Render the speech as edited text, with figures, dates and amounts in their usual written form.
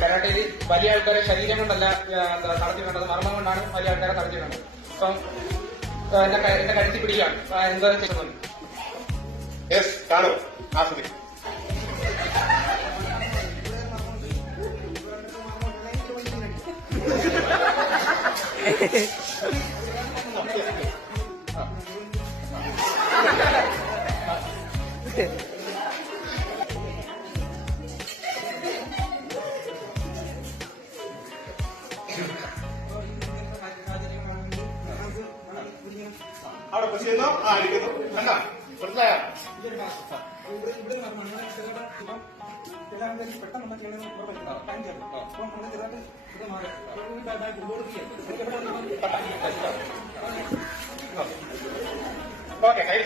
കരാട്ടയിൽ വലിയ ആൾക്കാരെ ശരീരം കൊണ്ടല്ല തളച്ചിട്ടുണ്ടത്, മർമ്മം കൊണ്ടാണ് വലിയ ആൾക്കാരെ തളച്ചിട്ടുള്ളത്. അപ്പം എന്റെ കഴുത്തി പിടിക്കുകയാണ്. എന്താ ചെയ്യുന്നുണ്ട്? കാണൂ, ആസ്വദിക്കും. അവിടെ പുഷ് ചെയ്യുന്നു, ഇരിക്കുന്നു. കണ്ട മനസ്സിലായോ? ഓക്കെ, കൈ